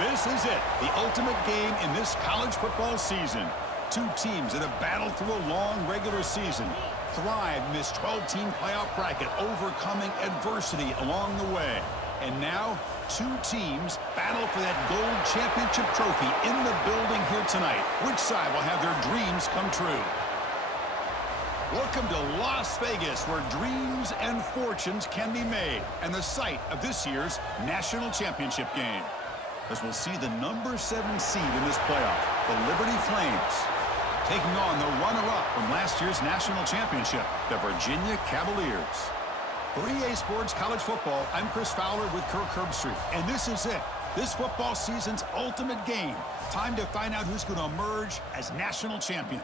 This is it, the ultimate game in this college football season. Two teams that have battled through a long regular season, thrived in this 12-team playoff bracket, overcoming adversity along the way. And now, two teams battle for that gold championship trophy in the building here tonight. Which side will have their dreams come true? Welcome to Las Vegas, where dreams and fortunes can be made, and the site of this year's national championship game. As we'll see the number 7 seed in this playoff, the Liberty Flames, taking on the runner-up from last year's national championship, the Virginia Cavaliers. For EA Sports College Football, I'm Chris Fowler with Kirk Herbstreit, and this is it, this football season's ultimate game. Time to find out who's going to emerge as national champion.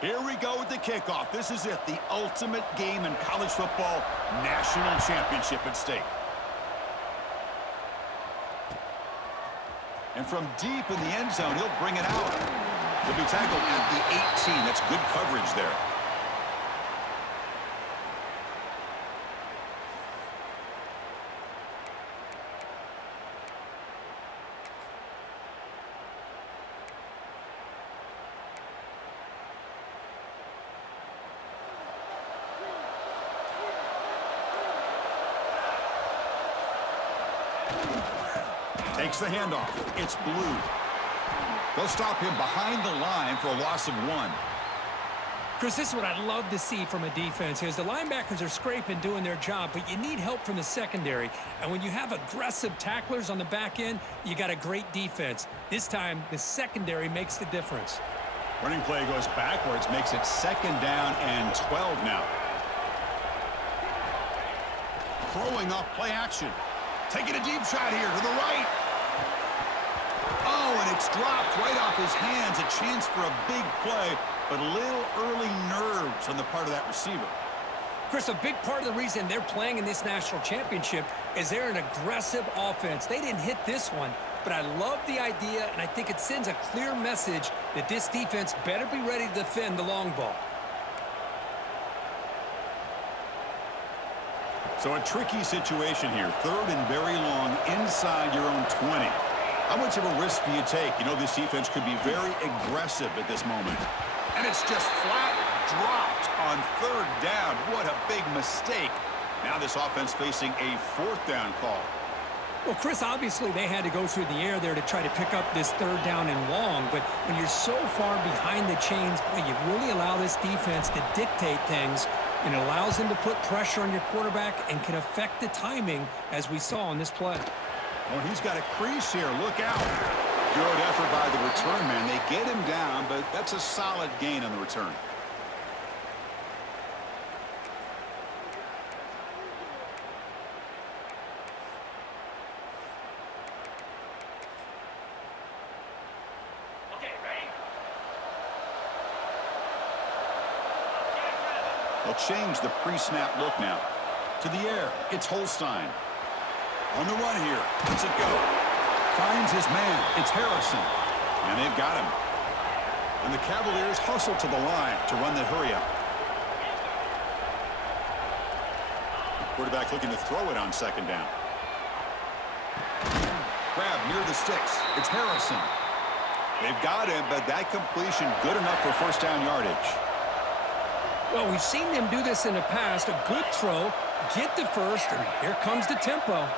Here we go with the kickoff. This is it, the ultimate game in college football, national championship at stake. And from deep in the end zone, he'll bring it out. He'll be tackled at the 18. That's good coverage there. Takes the handoff. It's Blue. They'll stop him behind the line for a loss of 1. Chris, this is what I love to see from a defense. Is the linebackers are scraping, doing their job, but you need help from the secondary. And when you have aggressive tacklers on the back end, you got a great defense. This time, the secondary makes the difference. Running play goes backwards, makes it 2nd down and 12 now. Throwing off play action. Taking a deep shot here to the right. Oh, and it's dropped right off his hands. A chance for a big play, but a little early nerves on the part of that receiver. Chris, a big part of the reason they're playing in this national championship is they're an aggressive offense. They didn't hit this one, but I love the idea, and I think it sends a clear message that this defense better be ready to defend the long ball. So a tricky situation here. 3rd and very long inside your own 20. How much of a risk do you take? You know, this defense could be very aggressive at this moment. And it's just flat dropped on 3rd down. What a big mistake. Now this offense facing a 4th down call. Well, Chris, obviously they had to go through the air there to try to pick up this 3rd down and long, but when you're so far behind the chains, boy, you really allow this defense to dictate things, and it allows them to put pressure on your quarterback and can affect the timing, as we saw on this play. Oh, he's got a crease here. Look out. Good effort by the return man. They get him down, but that's a solid gain on the return. They'll change the pre-snap look now. To the air, it's Holstein. On the run here, lets it go. Finds his man, it's Harrison. And they've got him. And the Cavaliers hustle to the line to run the hurry-up. Quarterback looking to throw it on 2nd down. Grab near the sticks, it's Harrison. They've got him, but that completion good enough for 1st down yardage. Well, we've seen them do this in the past. A good throw, get the first, and here comes the tempo.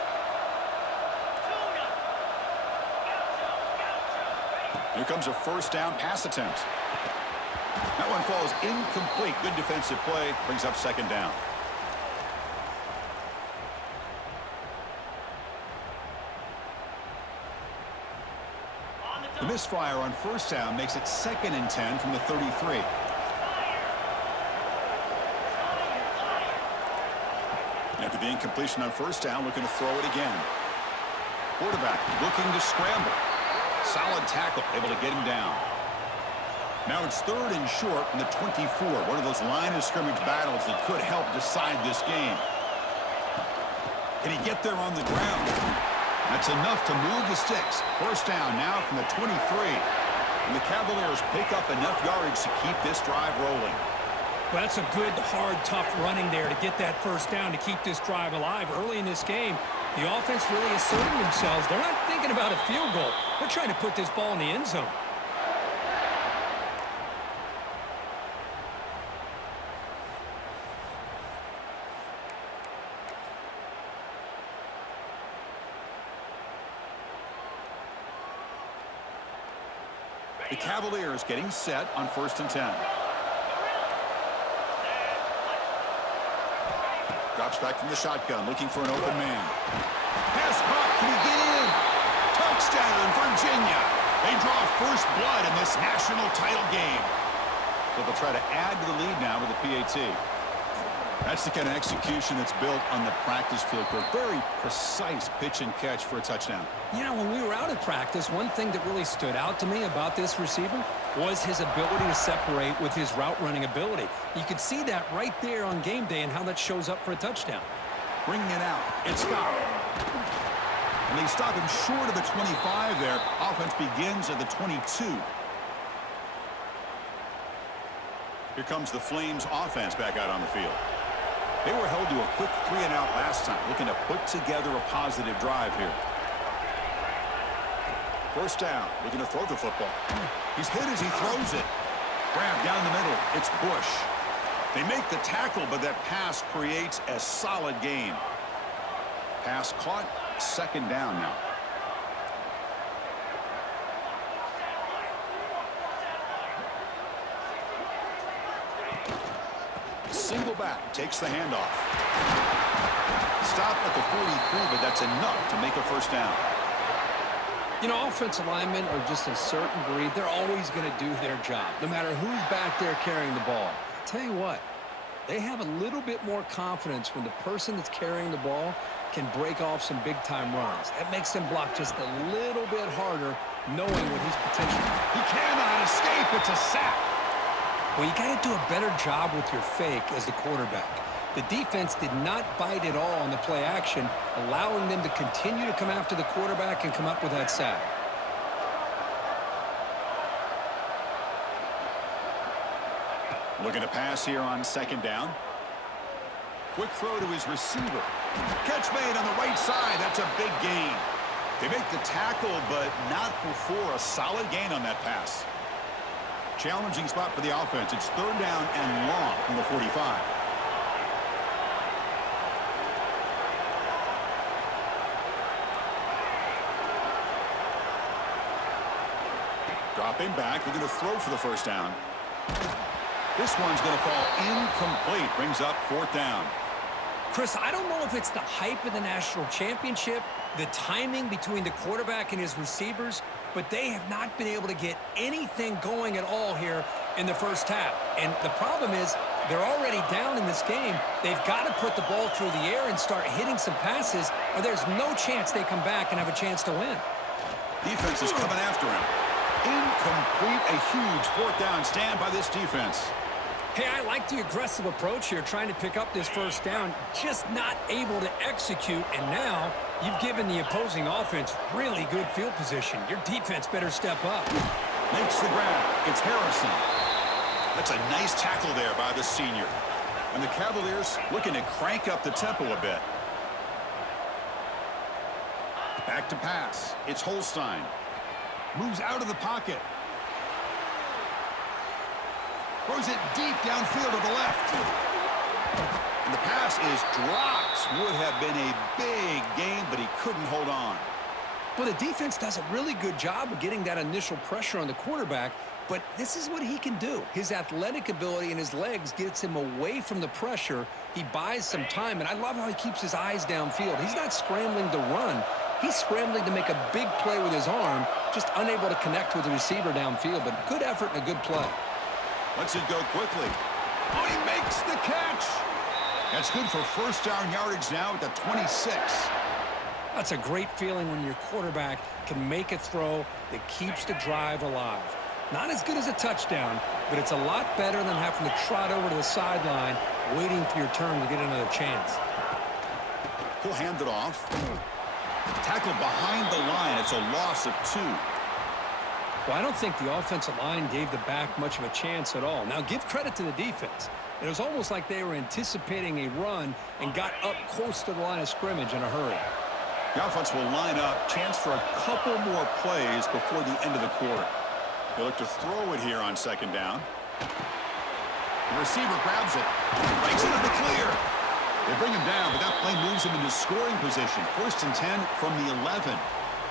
Here comes a 1st down pass attempt. That one falls incomplete. Good defensive play. Brings up 2nd down. The misfire on 1st down makes it 2nd and 10 from the 33. After the incompletion on 1st down, looking to throw it again. Quarterback looking to scramble. Solid tackle, able to get him down. Now it's 3rd and short from the 24. One of those line of scrimmage battles that could help decide this game. Can he get there on the ground? That's enough to move the sticks. 1st down now from the 23. And the Cavaliers pick up enough yardage to keep this drive rolling. Well, that's a good, hard, tough running there to get that first down to keep this drive alive. Early in this game, the offense really asserting themselves. They're not thinking about a field goal. They're trying to put this ball in the end zone. The Cavaliers getting set on 1st and 10. Drops back from the shotgun, looking for an open man. Pass caught. Can he get in? Touchdown, Virginia. They draw first blood in this national title game. So they'll try to add to the lead now with the PAT. That's the kind of execution that's built on the practice field for a very precise pitch and catch for a touchdown. You know, when we were out at practice, one thing that really stood out to me about this receiver was his ability to separate with his route running ability. You could see that right there on game day and how that shows up for a touchdown. Bringing it out. It's Scott. And they stop him short of the 25 there. Offense begins at the 22. Here comes the Flames offense back out on the field. They were held to a quick 3-and-out last time, looking to put together a positive drive here. First down, looking to throw the football. He's hit as he throws it. Grab down the middle. It's Bush. They make the tackle, but that pass creates a solid gain. Pass caught, 2nd down now. Single back, takes the handoff. Stop at the 43, but that's enough to make a first down. You know, offensive linemen are just a certain breed. They're always going to do their job, no matter who's back there carrying the ball. I'll tell you what, they have a little bit more confidence when the person that's carrying the ball can break off some big-time runs. That makes them block just a little bit harder, knowing what his potential is. He cannot escape. It's a sack. Well, you got to do a better job with your fake as the quarterback. The defense did not bite at all on the play action, allowing them to continue to come after the quarterback and come up with that sack. Looking to pass here on 2nd down. Quick throw to his receiver. Catch made on the right side. That's a big gain. They make the tackle, but not before a solid gain on that pass. Challenging spot for the offense. It's 3rd down and long from the 45. Dropping back. They're going to throw for the first down. This one's going to fall incomplete. Brings up 4th down. Chris, I don't know if it's the hype of the national championship, the timing between the quarterback and his receivers, but they have not been able to get anything going at all here in the first half. And the problem is they're already down in this game. They've got to put the ball through the air and start hitting some passes, or there's no chance they come back and have a chance to win. Defense is coming after him. Incomplete. A huge 4th down stand by this defense. Hey, I like the aggressive approach here, trying to pick up this first down, just not able to execute, and now you've given the opposing offense really good field position. Your defense better step up. Makes the grab. It's Harrison. That's a nice tackle there by the senior. And the Cavaliers looking to crank up the tempo a bit. Back to pass. It's Holstein. Moves out of the pocket. Throws it deep downfield to the left. And the pass is dropped. Would have been a big gain, but he couldn't hold on. Well, the defense does a really good job of getting that initial pressure on the quarterback, but this is what he can do. His athletic ability and his legs gets him away from the pressure. He buys some time, and I love how he keeps his eyes downfield. He's not scrambling to run. He's scrambling to make a big play with his arm, just unable to connect with the receiver downfield, but good effort and a good play. Lets it go quickly. Oh, he makes the catch. That's good for first down yardage now at the 26. That's a great feeling when your quarterback can make a throw that keeps the drive alive. Not as good as a touchdown, but it's a lot better than having to trot over to the sideline, waiting for your turn to get another chance. He'll hand it off. Tackled behind the line. It's a loss of 2. Well, I don't think the offensive line gave the back much of a chance at all. Now, give credit to the defense. It was almost like they were anticipating a run and got up close to the line of scrimmage in a hurry. The offense will line up, chance for a couple more plays before the end of the quarter. They look to throw it here on second down. The receiver grabs it, breaks it in the clear. They bring him down, but that play moves him into scoring position. 1st and 10 from the 11.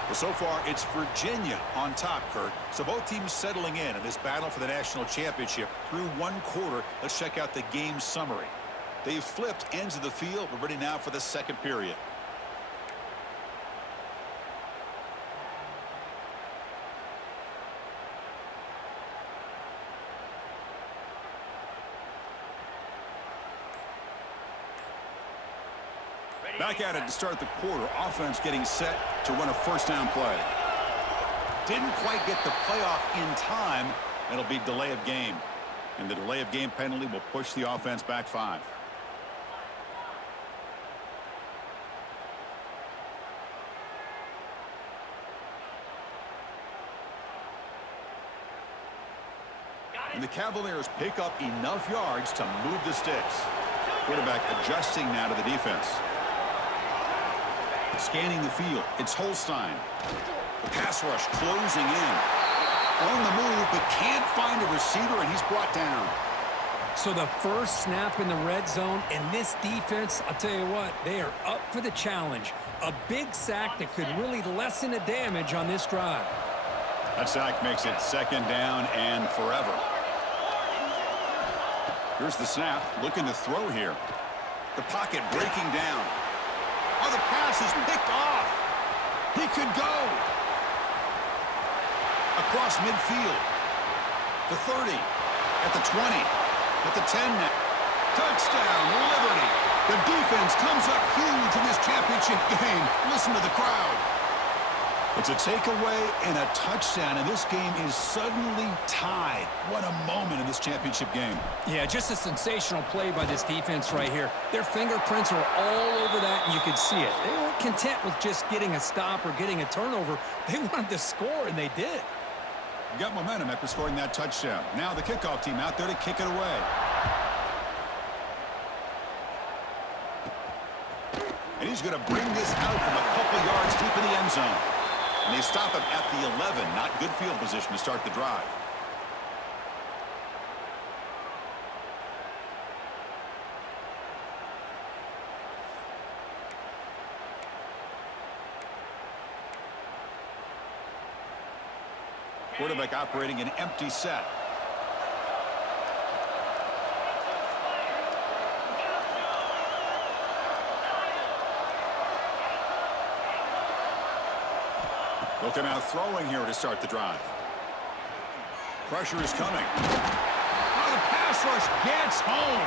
Well, so far, it's Virginia on top, Kurt. So both teams settling in this battle for the national championship through one quarter. Let's check out the game summary. They've flipped ends of the field. We're ready now for the second period. Back at it to start the quarter. Offense getting set to run a first down play. Didn't quite get the playoff in time. It'll be delay of game. And the delay of game penalty will push the offense back 5. And the Cavaliers pick up enough yards to move the sticks. Quarterback adjusting now to the defense. Scanning the field, it's Holstein. The pass rush closing in. On the move, but can't find a receiver, and he's brought down. So the first snap in the red zone, and this defense, I'll tell you what, they are up for the challenge. A big sack that could really lessen the damage on this drive. That sack makes it second down and forever. Here's the snap, looking to throw here. The pocket breaking down. Oh, the pass is picked off. He could go. Across midfield. The 30. At the 20. At the 10 now. Touchdown, Liberty. The defense comes up huge in this championship game. Listen to the crowd. It's a takeaway and a touchdown, and this game is suddenly tied. What a moment in this championship game. Yeah, just a sensational play by this defense right here. Their fingerprints are all over that, and you could see it. They weren't content with just getting a stop or getting a turnover. They wanted to score, and they did. Got momentum after scoring that touchdown. Now the kickoff team out there to kick it away. And he's going to bring this out from a couple yards deep in the end zone. And they stop him at the 11. Not good field position to start the drive. Quarterback operating an empty set. They'll come out throwing here to start the drive. Pressure is coming. Oh, the pass rush gets home.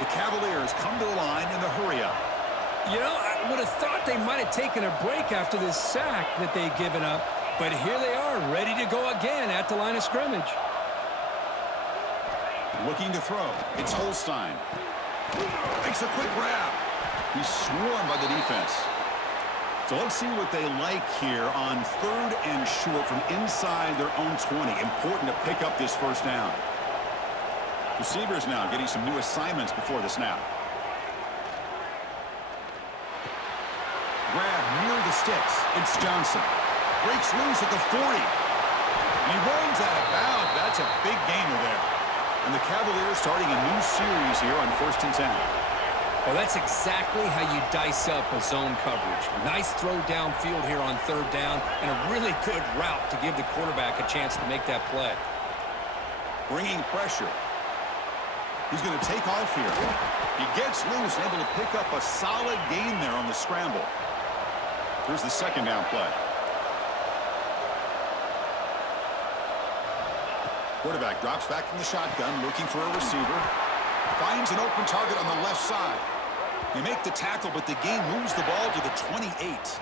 The Cavaliers come to the line in the hurry-up. You know, I would have thought they might have taken a break after this sack that they'd given up. But here they are, ready to go again at the line of scrimmage. Looking to throw. It's Holstein. Makes a quick grab. He's swarmed by the defense. So let's see what they like here on 3rd and short from inside their own 20. Important to pick up this first down. Receivers now getting some new assignments before the snap. Grab near the sticks. It's Johnson. Breaks loose at the 40. And he runs out of bounds. That's a big gainer there. And the Cavaliers starting a new series here on 1st and 10. Well, that's exactly how you dice up a zone coverage. Nice throw downfield here on 3rd down, and a really good route to give the quarterback a chance to make that play. Bringing pressure. He's going to take off here. He gets loose, able to pick up a solid gain there on the scramble. Here's the 2nd down play. Quarterback drops back from the shotgun, looking for a receiver. Finds an open target on the left side. They make the tackle, but the gain moves the ball to the 28.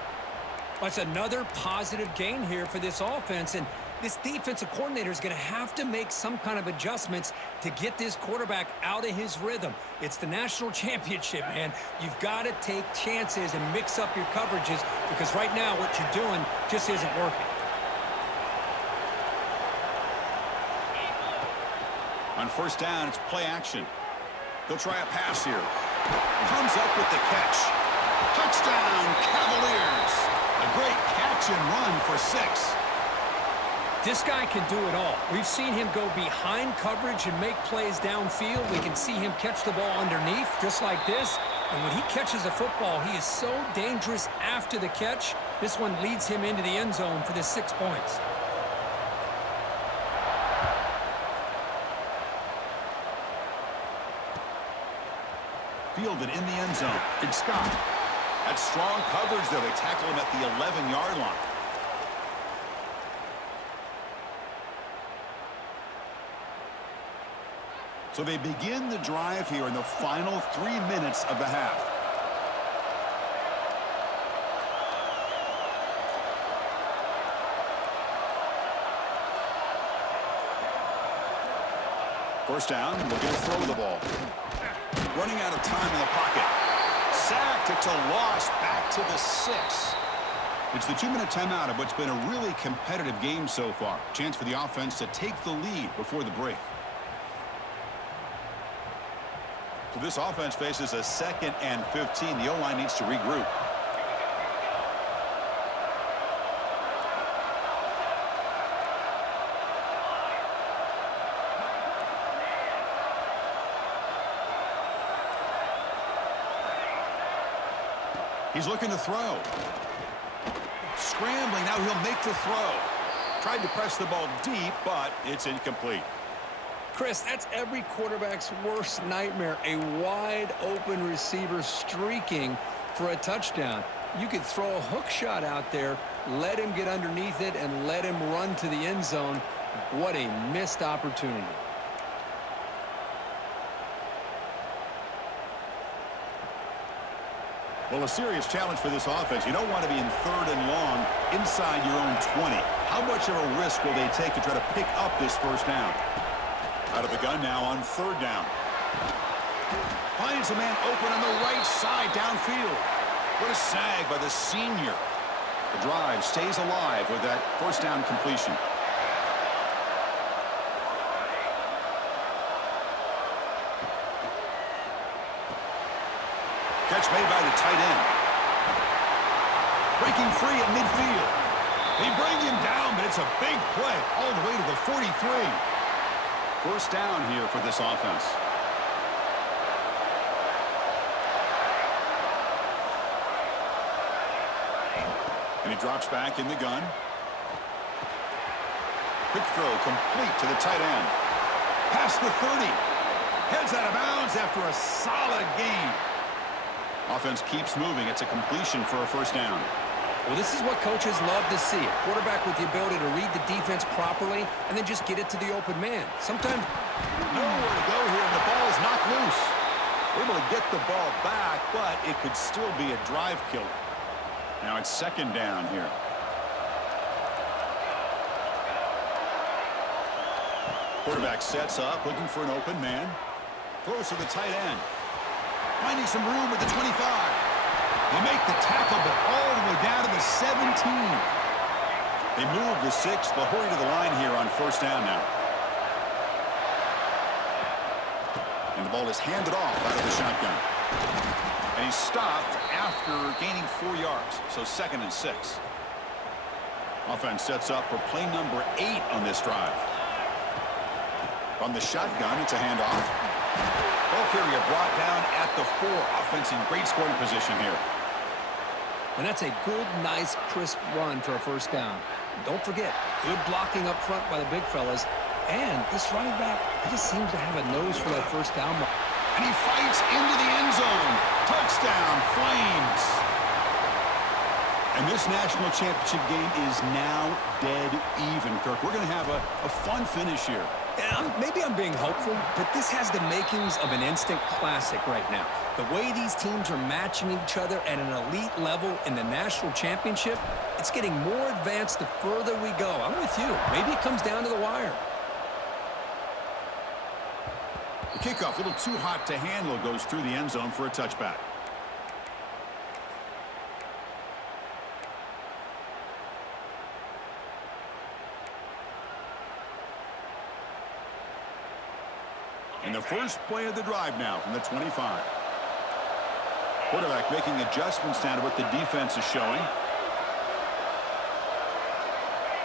That's another positive gain here for this offense, and this defensive coordinator is going to have to make some kind of adjustments to get this quarterback out of his rhythm. It's the national championship, man. You've got to take chances and mix up your coverages because right now what you're doing just isn't working. On first down, it's play action. He'll try a pass here. Comes up with the catch. Touchdown, Cavaliers. A great catch and run for 6. This guy can do it all. We've seen him go behind coverage and make plays downfield. We can see him catch the ball underneath, just like this. And when he catches a football, he is so dangerous after the catch. This one leads him into the end zone for the 6 points. Fielded in the end zone. It's Scott. That's strong coverage there. They tackle him at the 11-yard line. So they begin the drive here in the final 3 minutes of the half. First down, looking to throw the ball. Running out of time in the pocket. Sacked, it's a loss, back to the 6. It's the 2-minute timeout of what's been a really competitive game so far. Chance for the offense to take the lead before the break. So this offense faces a 2nd and 15. The O-line needs to regroup. He's looking to throw. Scrambling, now he'll make the throw. Tried to press the ball deep, but it's incomplete. Chris, that's every quarterback's worst nightmare, a wide-open receiver streaking for a touchdown. You could throw a hook shot out there, let him get underneath it, and let him run to the end zone. What a missed opportunity. Well, a serious challenge for this offense. You don't want to be in 3rd and long inside your own 20. How much of a risk will they take to try to pick up this first down? Out of the gun now on 3rd down. Finds a man open on the right side downfield. What a sag by the senior. The drive stays alive with that first down completion. Catch made by the tight end. Breaking free at midfield. They bring him down, but it's a big play all the way to the 43. First down here for this offense. And he drops back in the gun. Quick throw complete to the tight end. Past the 30. Heads out of bounds after a solid gain. Offense keeps moving. It's a completion for a first down. Well, this is what coaches love to see. A quarterback with the ability to read the defense properly and then just get it to the open man. Sometimes nowhere to go here, and the ball is knocked loose. Able to get the ball back, but it could still be a drive killer. Now it's 2nd down here. Quarterback sets up, looking for an open man. Throws to the tight end. Finding some room at the 25. They make the tackle, but all the way down to the 17. They move the 6. They'll hurry to the line here on first down now. And the ball is handed off out of the shotgun. And he's stopped after gaining 4 yards. So 2nd and 6. Offense sets up for play number 8 on this drive. From the shotgun, it's a handoff. Ball carrier brought down at the 4. Offense in great scoring position here. And that's a good, nice, crisp run for a first down. Don't forget, good blocking up front by the big fellas. And this running back, he just seems to have a nose for that first down. And he fights into the end zone. Touchdown, Flames. And this national championship game is now dead even, Kirk. We're going to have a fun finish here. Yeah, maybe I'm being hopeful, but this has the makings of an instant classic right now. The way these teams are matching each other at an elite level in the national championship, it's getting more advanced the further we go. I'm with you. Maybe it comes down to the wire. The kickoff, a little too hot to handle, goes through the end zone for a touchback. And the first play of the drive now from the 25. Quarterback making adjustments now to what the defense is showing.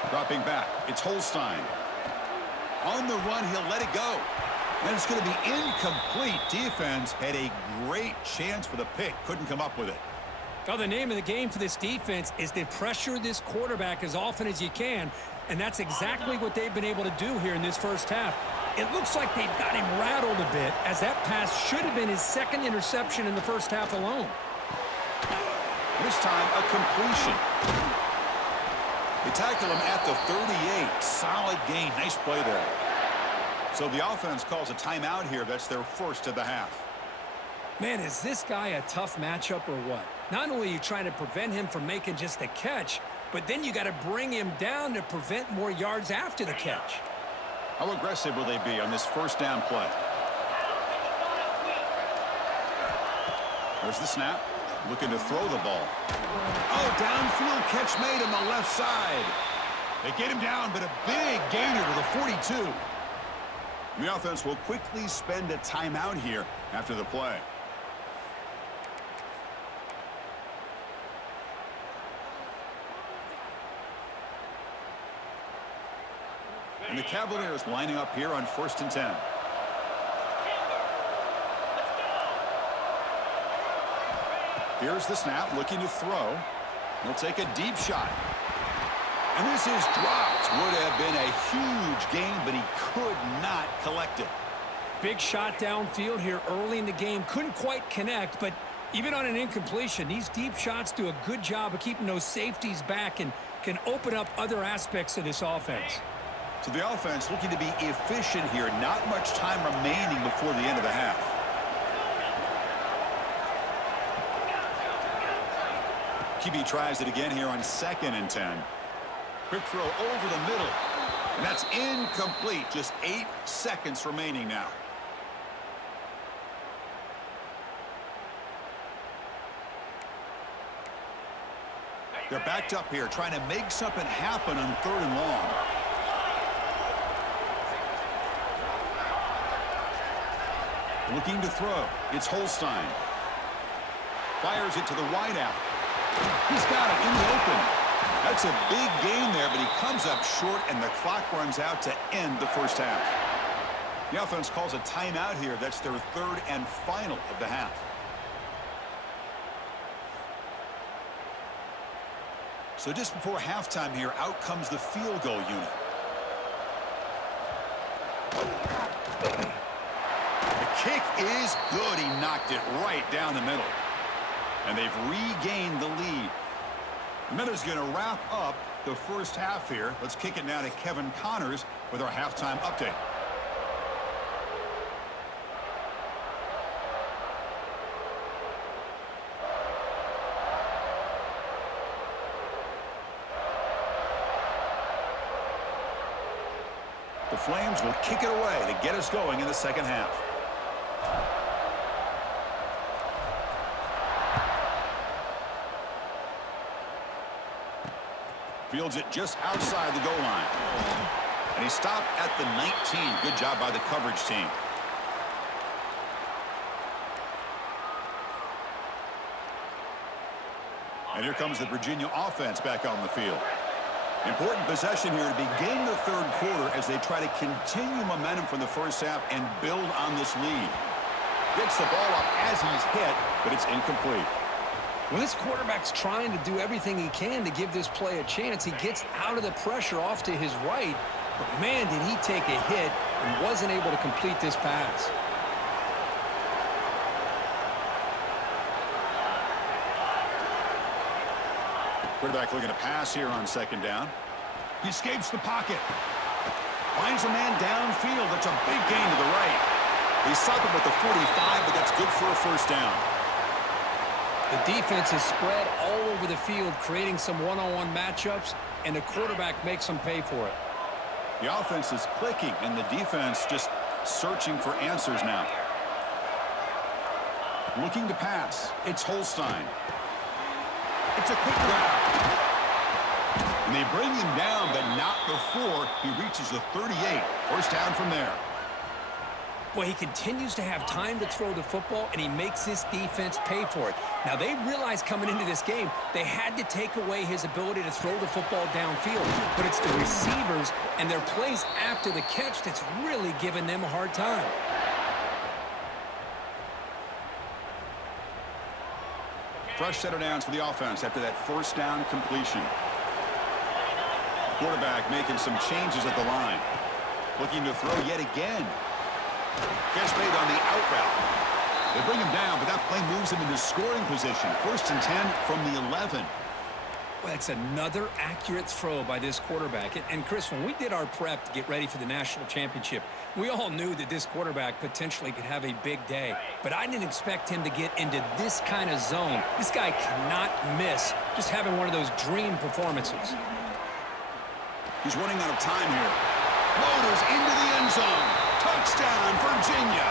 Dropping back. It's Holstein. On the run, he'll let it go. And it's going to be incomplete. Defense had a great chance for the pick. Couldn't come up with it. Well, the name of the game for this defense is to pressure this quarterback as often as you can. And that's exactly what they've been able to do here in this first half. It looks like they've got him rattled a bit, as that pass should have been his second interception in the first half alone. This time, a completion. They tackle him at the 38. Solid gain. Nice play there. So the offense calls a timeout here. That's their first of the half. Man, is this guy a tough matchup or what? Not only are you trying to prevent him from making just a catch, but then you got to bring him down to prevent more yards after the catch. How aggressive will they be on this first down play? There's the snap. Looking to throw the ball. Oh, downfield catch made on the left side. They get him down, but a big gainer to the 42. The offense will quickly spend a timeout here after the play. And the Cavaliers lining up here on 1st and 10. Here's the snap, looking to throw. He'll take a deep shot. And this is dropped. Would have been a huge gain, but he could not collect it. Big shot downfield here early in the game. Couldn't quite connect, but even on an incompletion, these deep shots do a good job of keeping those safeties back and can open up other aspects of this offense. So the offense looking to be efficient here. Not much time remaining before the end of the half. QB tries it again here on 2nd and 10. Quick throw over the middle. And that's incomplete. Just 8 seconds remaining now. They're backed up here, trying to make something happen on 3rd and long. Looking to throw. It's Holstein. Fires it to the wideout. He's got it in the open. That's a big gain there, but he comes up short, and the clock runs out to end the first half. The offense calls a timeout here. That's their 3rd and final of the half. So just before halftime here, out comes the field goal unit. The kick is good. He knocked it right down the middle. And they've regained the lead. The Miller's going to wrap up the first half here. Let's kick it now to Kevin Connors with our halftime update. The Flames will kick it away to get us going in the second half. Fields it just outside the goal line. And he stopped at the 19. Good job by the coverage team. And here comes the Virginia offense back on the field. Important possession here to begin the 3rd quarter as they try to continue momentum from the first half and build on this lead. Gets the ball up as he's hit, but it's incomplete. When this quarterback's trying to do everything he can to give this play a chance, he gets out of the pressure off to his right, but man, did he take a hit and wasn't able to complete this pass. Quarterback looking to pass here on 2nd down. He escapes the pocket. Finds a man downfield. That's a big gain to the right. He stopped him at the 45, but that's good for a first down. The defense is spread all over the field, creating some one-on-one matchups, and the quarterback makes them pay for it. The offense is clicking, and the defense just searching for answers now. Looking to pass. It's Holstein. It's a quick grab. And they bring him down, but not before he reaches the 38. First down from there. Well, he continues to have time to throw the football, and he makes this defense pay for it. Now, they realized coming into this game they had to take away his ability to throw the football downfield. But it's the receivers and their plays after the catch that's really giving them a hard time. Fresh set of downs for the offense after that first down completion. Quarterback making some changes at the line. Looking to throw yet again. Catch made on the out route. They bring him down, but that play moves him into scoring position. 1st and 10 from the 11. Well, that's another accurate throw by this quarterback. And Chris, when we did our prep to get ready for the national championship, we all knew that this quarterback potentially could have a big day. But I didn't expect him to get into this kind of zone. This guy cannot miss just having one of those dream performances. He's running out of time here. Loaders into the end zone. Touchdown, Virginia.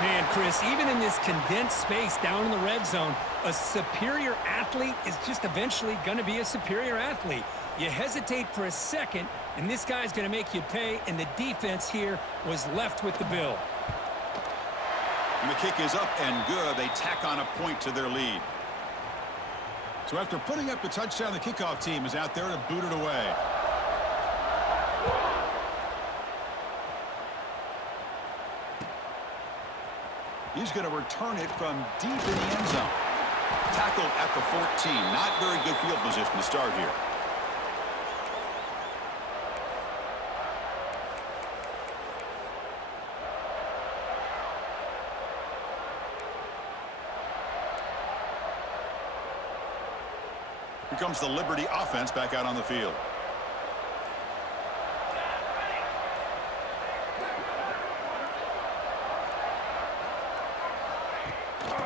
Man, Chris, even in this condensed space down in the red zone, a superior athlete is just eventually going to be a superior athlete. You hesitate for a second, and this guy's going to make you pay, and the defense here was left with the bill. And the kick is up and good. They tack on a point to their lead. So after putting up the touchdown, the kickoff team is out there to boot it away. He's going to return it from deep in the end zone. Tackled at the 14. Not very good field position to start here. Here comes the Liberty offense back out on the field.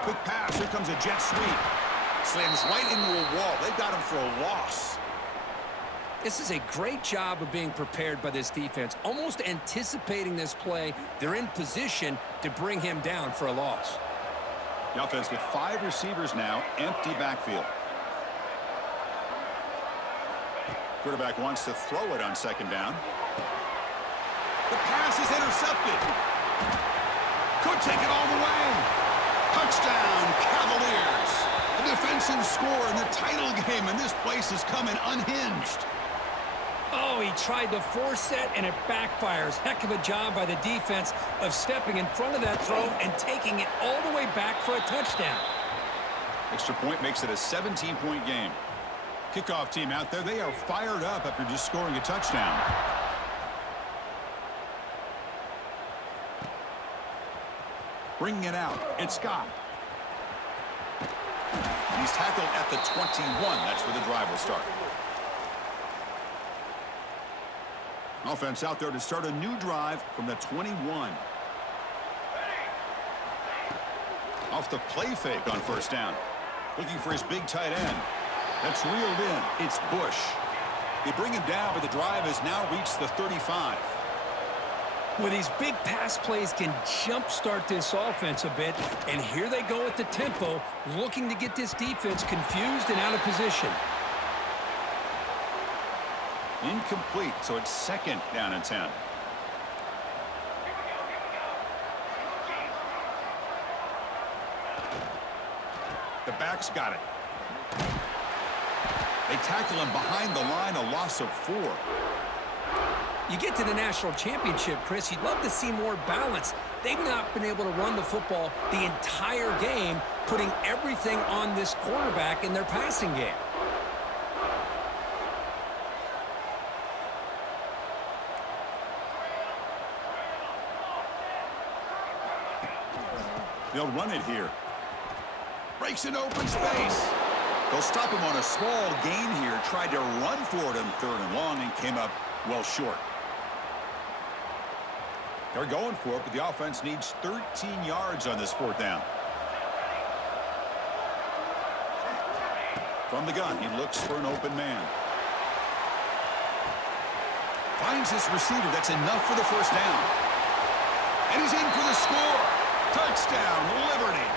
Quick pass. Here comes a jet sweep. Slams right into a wall. They've got him for a loss. This is a great job of being prepared by this defense. Almost anticipating this play, they're in position to bring him down for a loss. The offense with 5 receivers now. Empty backfield. Quarterback wants to throw it on 2nd down. The pass is intercepted. Could take it all the way. Touchdown, Cavaliers. A defensive score in the title game, and this place is coming unhinged. Oh, he tried to force it, and it backfires. Heck of a job by the defense of stepping in front of that throw and taking it all the way back for a touchdown. Extra point makes it a 17-point game. Kickoff team out there, they are fired up after just scoring a touchdown. Bringing it out, it's Scott. He's tackled at the 21. That's where the drive will start. Offense out there to start a new drive from the 21. Off the play fake on 1st down. Looking for his big tight end. That's reeled in. It's Bush. They bring him down, but the drive has now reached the 35. Well, these big pass plays can jumpstart this offense a bit, and here they go at the tempo, looking to get this defense confused and out of position. Incomplete, so it's 2nd down and 10. The back's got it. They tackle him behind the line, a loss of 4. You get to the national championship, Chris, you'd love to see more balance. They've not been able to run the football the entire game, putting everything on this quarterback in their passing game. They'll run it here. Breaks in open space. They'll stop him on a small gain here. Tried to run for it on 3rd and long and came up well short. They're going for it, but the offense needs 13 yards on this 4th down. From the gun, he looks for an open man. Finds his receiver. That's enough for the 1st down. And he's in for the score. Touchdown, Liberty.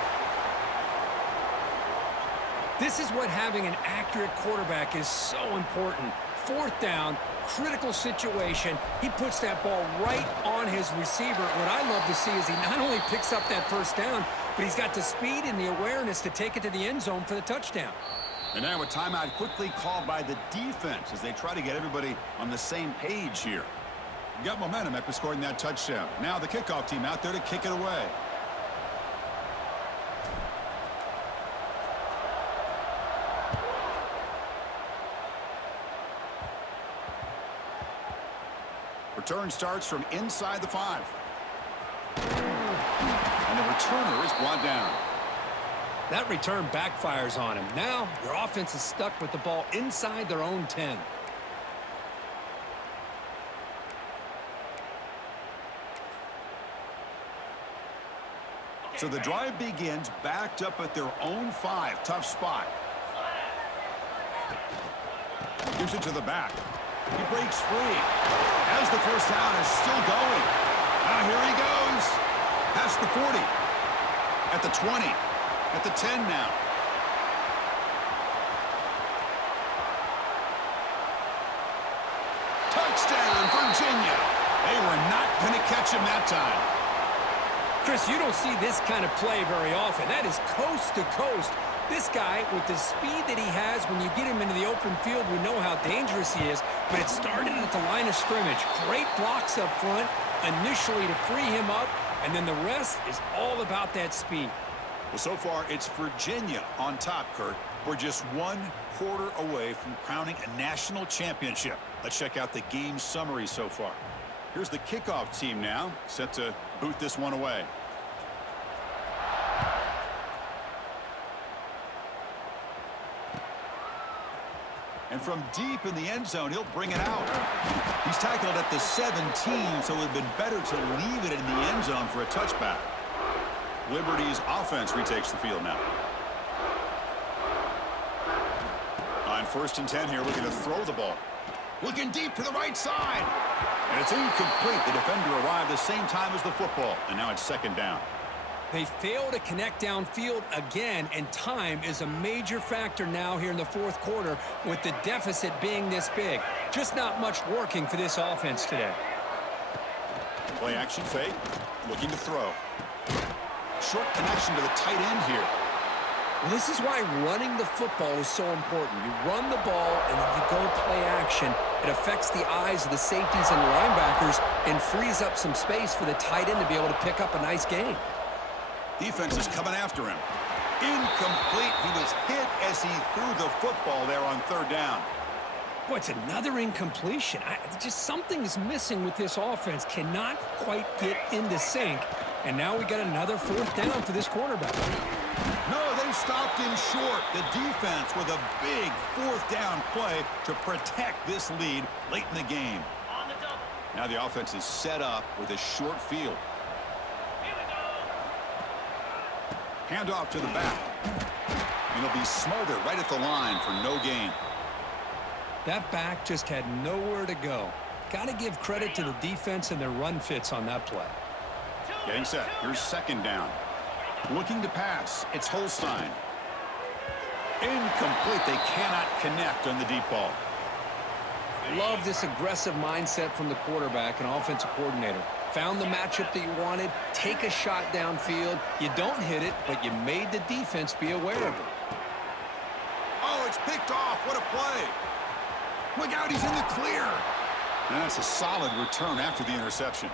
This is what having an accurate quarterback is so important. 4th down, critical situation. He puts that ball right on his receiver. What I love to see is he not only picks up that 1st down, but he's got the speed and the awareness to take it to the end zone for the touchdown. And now a timeout quickly called by the defense as they try to get everybody on the same page here. Got momentum after scoring that touchdown. Now the kickoff team out there to kick it away. Return starts from inside the 5. And the returner is brought down. That return backfires on him. Now your offense is stuck with the ball inside their own 10. So the drive begins backed up at their own 5. Tough spot. Gives it to the back. He breaks free. As the 1st down is still going. Now here he goes. Past the 40. At the 20. At the 10 now. Touchdown, Virginia. They were not going to catch him that time. Chris, you don't see this kind of play very often. That is coast to coast. This guy, with the speed that he has, when you get him into the open field, we know how dangerous he is. But it started at the line of scrimmage. Great blocks up front, initially to free him up, and then the rest is all about that speed. Well, so far, it's Virginia on top, Kurt. We're just 1 quarter away from crowning a national championship. Let's check out the game summary so far. Here's the kickoff team now, set to boot this one away. And from deep in the end zone, he'll bring it out. He's tackled at the 17, so it would have been better to leave it in the end zone for a touchback. Liberty's offense retakes the field now. On 1st and 10 here, looking to throw the ball. Looking deep to the right side. And it's incomplete. The defender arrived the same time as the football. And now it's 2nd down. They fail to connect downfield again, and time is a major factor now here in the 4th quarter with the deficit being this big. Just not much working for this offense today. Play action fake. Looking to throw. Short connection to the tight end here. Well, this is why running the football is so important. You run the ball and then you go play action. It affects the eyes of the safeties and linebackers and frees up some space for the tight end to be able to pick up a nice gain. Defense is coming after him. Incomplete. He was hit as he threw the football there on 3rd down. Boy, it's another incompletion. Just something's missing with this offense. Cannot quite get into sync. And now we got another 4th down for this quarterback. No, they stopped him short. The defense with a big 4th down play to protect this lead late in the game. Now the offense is set up with a short field. Handoff to the back. And he'll be smothered right at the line for no gain. That back just had nowhere to go. Got to give credit to the defense and their run fits on that play. Getting set. Here's 2nd down. Looking to pass. It's Holstein. Incomplete. They cannot connect on the deep ball. Love this aggressive mindset from the quarterback and offensive coordinator. Found the matchup that you wanted. Take a shot downfield. You don't hit it, but you made the defense be aware of it. Oh, it's picked off. What a play. Look out. He's in the clear. And that's a solid return after the interception.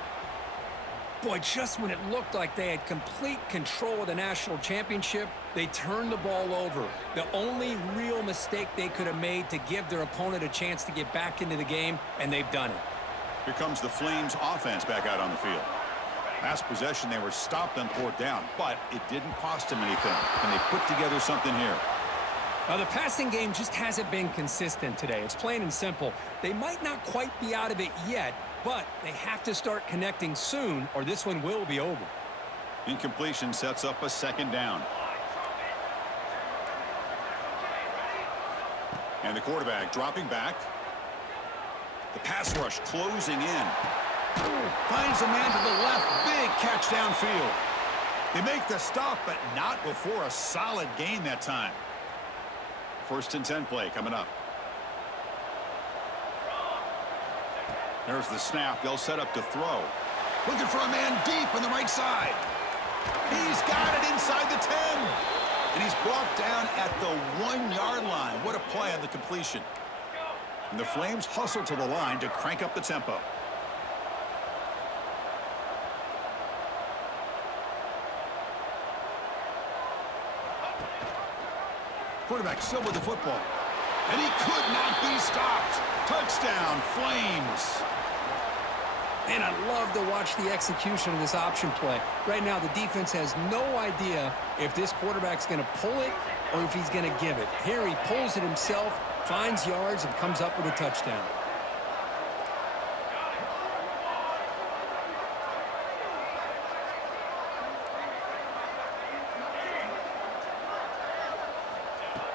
Boy, just when it looked like they had complete control of the national championship, they turned the ball over. The only real mistake they could have made to give their opponent a chance to get back into the game, and they've done it. Here comes the Flames offense back out on the field. Last possession, they were stopped on 4th down, but it didn't cost them anything. And they put together something here. The passing game just hasn't been consistent today. It's plain and simple. They might not quite be out of it yet, but they have to start connecting soon or this one will be over. Incompletion sets up a 2nd down. And the quarterback dropping back. The pass rush closing in. Finds a man to the left. Big catch downfield. They make the stop, but not before a solid gain that time. 1st and 10 play coming up. There's the snap. They'll set up to throw. Looking for a man deep on the right side. He's got it inside the 10. And he's brought down at the 1-yard line. What a play on the completion. And the Flames hustle to the line to crank up the tempo. Quarterback still with the football. And he could not be stopped. Touchdown, Flames. And I love to watch the execution of this option play. Right now, the defense has no idea if this quarterback's going to pull it or if he's going to give it. Here he pulls it himself, finds yards, and comes up with a touchdown.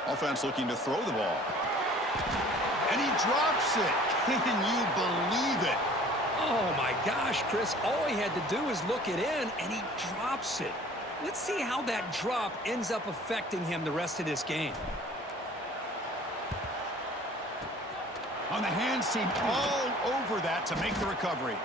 Offense looking to throw the ball. And he drops it. Can you believe it? Oh, my gosh, Chris. All he had to do is look it in, and he drops it. Let's see how that drop ends up affecting him the rest of this game. On the hands team, all over that to make the recovery.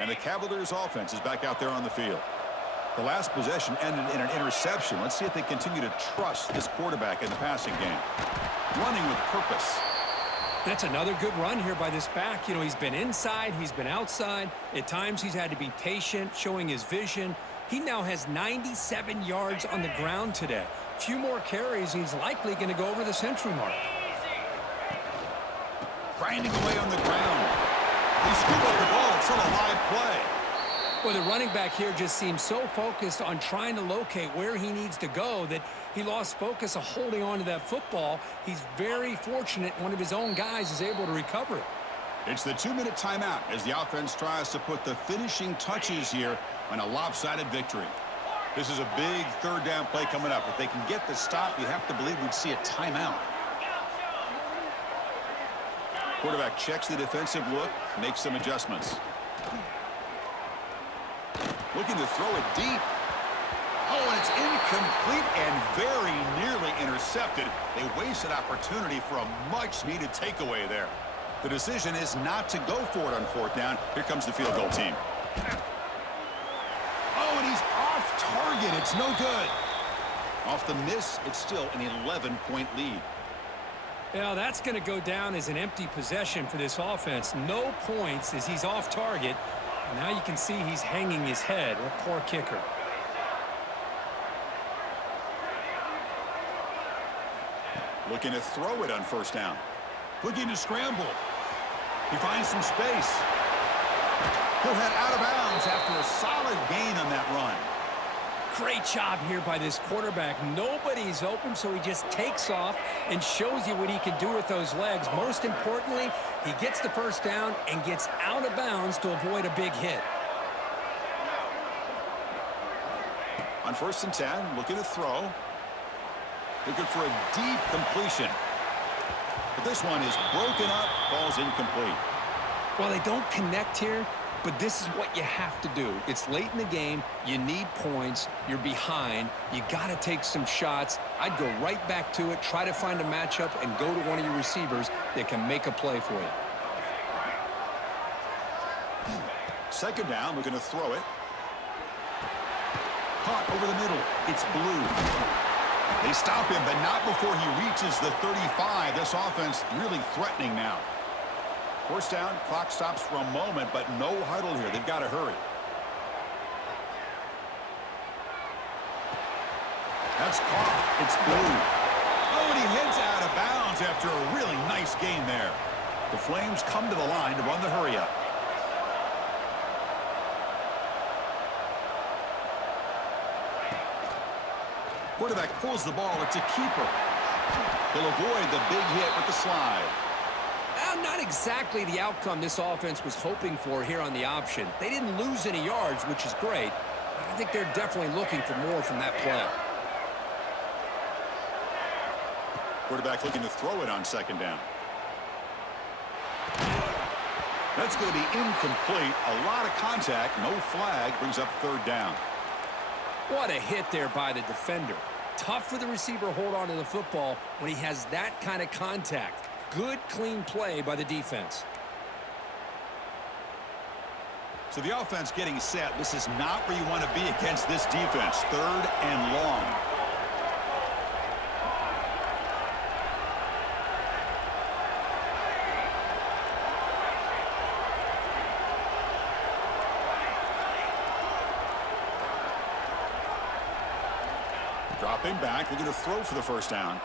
And the Cavaliers offense is back out there on the field. The last possession ended in an interception. Let's see if they continue to trust this quarterback in the passing game. Running with purpose. That's another good run here by this back. You know, he's been inside, he's been outside. At times he's had to be patient, showing his vision. He now has 97 yards on the ground today. A few more carries, he's likely going to go over the century mark. Grinding away on the ground. He scooped up the ball. It's still a live play. Well, the running back here just seems so focused on trying to locate where he needs to go that he lost focus of holding on to that football. He's very fortunate one of his own guys is able to recover it. It's the 2-minute timeout as the offense tries to put the finishing touches here on a lopsided victory. This is a big third down play coming up. If they can get the stop, you have to believe we'd see a timeout. Quarterback checks the defensive look, makes some adjustments. Looking to throw it deep. Oh, and it's incomplete and very nearly intercepted. They wasted opportunity for a much-needed takeaway there. The decision is not to go for it on fourth down. Here comes the field goal team. Oh, and he's off target. It's no good. Off the miss, it's still an 11-point lead. Yeah, that's going to go down as an empty possession for this offense. No points as he's off target. And now you can see he's hanging his head. A poor kicker. Looking to throw it on first down. Looking to scramble. He finds some space. He'll head out of bounds after a solid gain on that run. Great job here by this quarterback. Nobody's open, so he just takes off and shows you what he can do with those legs. Most importantly, he gets the first down and gets out of bounds to avoid a big hit. On 1st and 10, looking to throw. Looking for a deep completion. But this one is broken up, falls incomplete. Well, they don't connect here, but this is what you have to do. It's late in the game. You need points. You're behind. You got to take some shots. I'd go right back to it, try to find a matchup, and go to one of your receivers that can make a play for you. Second down, looking to throw it. Caught over the middle. It's Blue. They stop him, but not before he reaches the 35. This offense really threatening now. First down, clock stops for a moment, but no huddle here. They've got to hurry. That's caught. It's Blue. Oh, and he heads out of bounds after a really nice gain there. The Flames come to the line to run the hurry-up. Quarterback pulls the ball. It's a keeper. He'll avoid the big hit with the slide. Not exactly the outcome this offense was hoping for here on the option. They didn't lose any yards, which is great. I think they're definitely looking for more from that play. Quarterback looking to throw it on second down. That's going to be incomplete. A lot of contact. No flag. Brings up third down. What a hit there by the defender. Tough for the receiver to hold on to the football when he has that kind of contact. Good, clean play by the defense. So the offense getting set. This is not where you want to be against this defense. Third and long. Dropping back, looking to throw for the first down.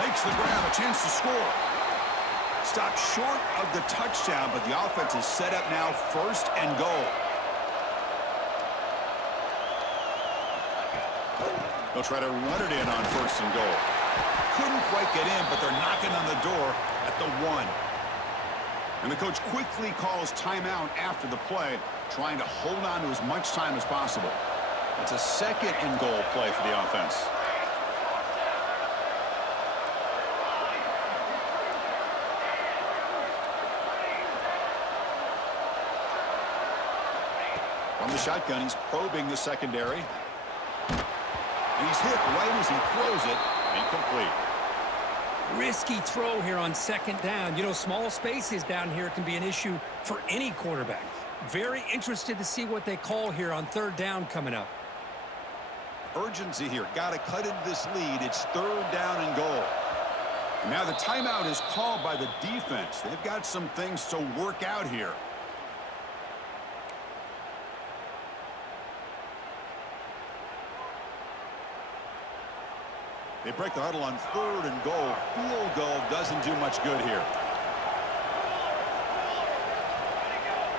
Makes the grab, a chance to score. Stopped short of the touchdown, but the offense is set up now, first and goal. They'll try to run it in on first and goal. Couldn't quite get in, but they're knocking on the door at the 1. And the coach quickly calls timeout after the play, trying to hold on to as much time as possible. It's a second and goal play for the offense. From the shotgun, he's probing the secondary. And he's hit right as he throws it. Incomplete. Risky throw here on second down. You know, small spaces down here can be an issue for any quarterback. Very interested to see what they call here on third down coming up. Urgency here. Got to cut into this lead. It's third down and goal. And now the timeout is called by the defense. They've got some things to work out here. They break the huddle on third and goal. Field goal doesn't do much good here.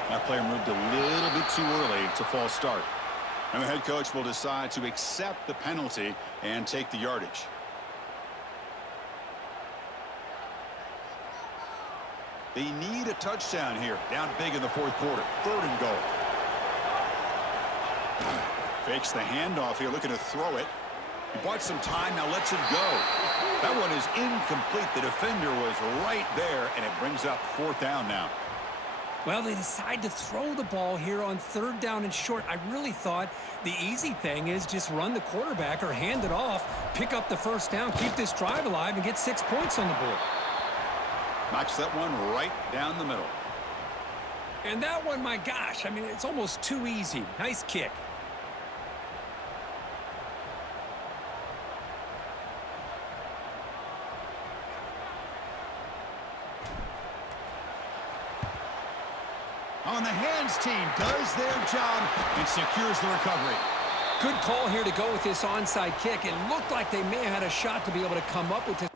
That player moved a little bit too early. It's a false start. And the head coach will decide to accept the penalty and take the yardage. They need a touchdown here. Down big in the fourth quarter. Third and goal. Fakes the handoff here, looking to throw it. He bought some time, now lets it go. That one is incomplete. The defender was right there, and it brings up fourth down now. Well, they decide to throw the ball here on third down and short. I really thought the easy thing is just run the quarterback or hand it off, pick up the first down, keep this drive alive, and get 6 points on the board. Knocks that one right down the middle. And that one, my gosh, I mean, it's almost too easy. Nice kick. On the hands team does their job and secures the recovery. Good call here to go with this onside kick. It looked like they may have had a shot to be able to come up with this.